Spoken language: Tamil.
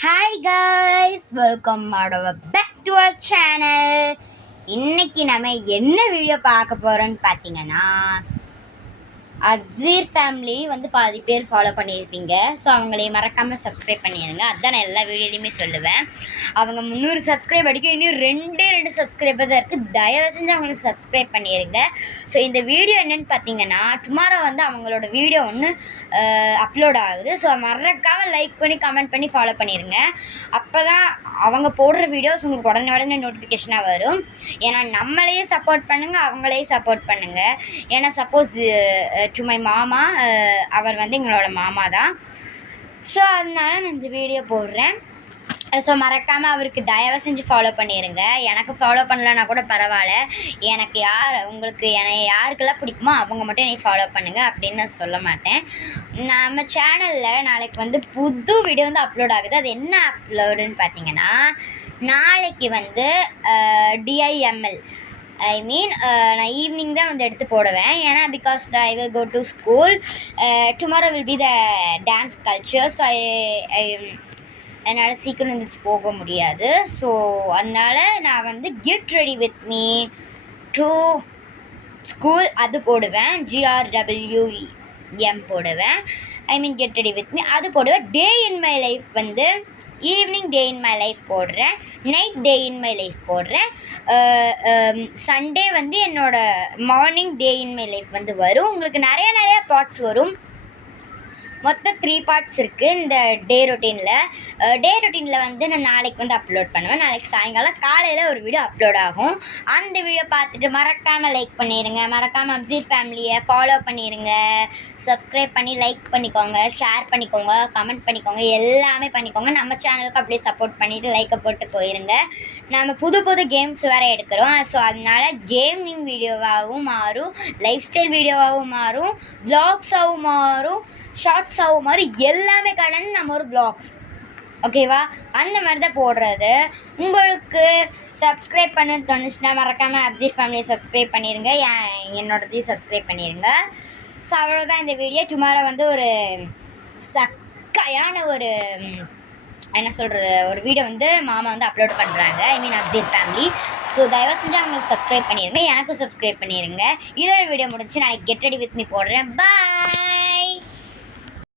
Hi guys, welcome back to our channel. இன்னைக்கு நம்ம என்ன வீடியோ பார்க்க போறோம்னு பார்த்தீங்கன்னா, அஜீர் ஃபேமிலி வந்து பாதி பேர் ஃபாலோ பண்ணியிருப்பீங்க. ஸோ அவங்களே மறக்காமல் சப்ஸ்கிரைப் பண்ணிடுங்க. அதுதான் நான் எல்லா வீடியோலையுமே சொல்லுவேன். அவங்க 300 சப்ஸ்கிரைப் அடிக்கும், இன்னும் ரெண்டு சப்ஸ்கிரைபர் தான் இருக்குது. தயவு செஞ்சு அவங்களுக்கு சப்ஸ்கிரைப் பண்ணிடுங்க. ஸோ இந்த வீடியோ என்னென்னு பார்த்தீங்கன்னா, டுமாரோ வந்து அவங்களோட வீடியோ ஒன்று அப்லோட் ஆகுது. ஸோ மறக்காமல் லைக் பண்ணி கமெண்ட் பண்ணி ஃபாலோ பண்ணிடுங்க. அப்போ தான் அவங்க போடுற வீடியோஸ் உங்களுக்கு உடனே நோட்டிஃபிகேஷனாக வரும். ஏன்னா நம்மளையே சப்போர்ட் பண்ணுங்கள், அவங்களையும் சப்போர்ட் பண்ணுங்கள். ஏன்னா சப்போஸ் டு மை மாமா, அவர் வந்து எங்களோட மாமா தான். ஸோ அதனால நான் இந்த வீடியோ போடுறேன். ஸோ மறக்காமல் அவருக்கு தயவு செஞ்சு ஃபாலோ பண்ணிடுங்க. எனக்கு ஃபாலோ பண்ணலன்னா கூட பரவாயில்ல. எனக்கு உங்களுக்கு யாருக்கெல்லாம் பிடிக்குமோ அவங்க மட்டும் என்னை ஃபாலோ பண்ணுங்கள் அப்படின்னு நான் சொல்ல மாட்டேன். நம்ம சேனலில் நாளைக்கு வந்து புது வீடியோ வந்து அப்லோட் ஆகுது. அது என்ன அப்லோடுன்னு பார்த்தீங்கன்னா, நாளைக்கு வந்து DIML நான் ஈவினிங் தான் வந்து எடுத்து போடுவேன். ஏன்னா because I will go to school. Tomorrow will be the dance culture. So என்னால் சீக்கிரம் எழுந்திரிச்சு போக முடியாது. ஸோ அதனால் நான் வந்து get ready with me to school அது போடுவேன். GRWM போடுவேன். கெட் ரெடி வித் மீ அது போடுவேன். டே இன் மை லைஃப் வந்து evening day in my life போடுறேன். Night day in my life போடுறேன். சண்டே வந்து என்னோடய morning day in my life வந்து வரும். உங்களுக்கு நிறைய பார்ட்ஸ் வரும். மொத்தம் 3 பார்ட்ஸ் இருக்குது இந்த டே ரொட்டீனில் வந்து நான் நாளைக்கு வந்து அப்லோட் பண்ணுவேன். நாளைக்கு சாயங்காலம் காலையில் ஒரு வீடியோ அப்லோட் ஆகும். அந்த வீடியோ பார்த்துட்டு மறக்காமல் லைக் பண்ணிடுங்க. மறக்காமல் அப்ஜீர் ஃபேமிலியை ஃபாலோ பண்ணிடுங்க. சப்ஸ்கிரைப் பண்ணி லைக் பண்ணிக்கோங்க, ஷேர் பண்ணிக்கோங்க, கமெண்ட் பண்ணிக்கோங்க, எல்லாமே பண்ணிக்கோங்க. நம்ம சேனலுக்கு அப்படியே சப்போர்ட் பண்ணிவிட்டு லைக்கை போட்டு போயிருங்க. நம்ம புது கேம்ஸ் வேறு எடுக்கிறோம். ஸோ அதனால் கேமிங் வீடியோவாகவும் மாறும், லைஃப் ஸ்டைல் வீடியோவாகவும் மாறும், விளாக்ஸாகவும் மாறும், ஷார்ட்ஸாகவும் மாதிரி எல்லாமே கடந்து நம்ம ஒரு வ்ளாக்ஸ், ஓகேவா? அந்த மாதிரி தான் போடுறது. உங்களுக்கு சப்ஸ்கிரைப் பண்ணணும்னு தோணுச்சுன்னா மறக்காமல் அப்ஜீர் ஃபேமிலியை சப்ஸ்கிரைப் பண்ணிடுங்க. என்னோடதையும் சப்ஸ்கிரைப் பண்ணிடுங்க. ஸோ அவ்வளோதான் இந்த வீடியோ. டுமாரோ வந்து ஒரு சக்கையான ஒரு என்ன சொல்கிறது ஒரு வீடியோ வந்து மாமா வந்து அப்லோட் பண்ணுறாங்க. அப்ஜீர் ஃபேமிலி. ஸோ தயவு செஞ்சு அவங்களுக்கு சப்ஸ்கிரைப் பண்ணிடுங்க, எனக்கும் சப்ஸ்கிரைப் பண்ணிடுங்க. இதோட வீடியோ முடிஞ்சு நாளைக்கு கெட் ரெடி வித் மீ போடுறேன். பாய்.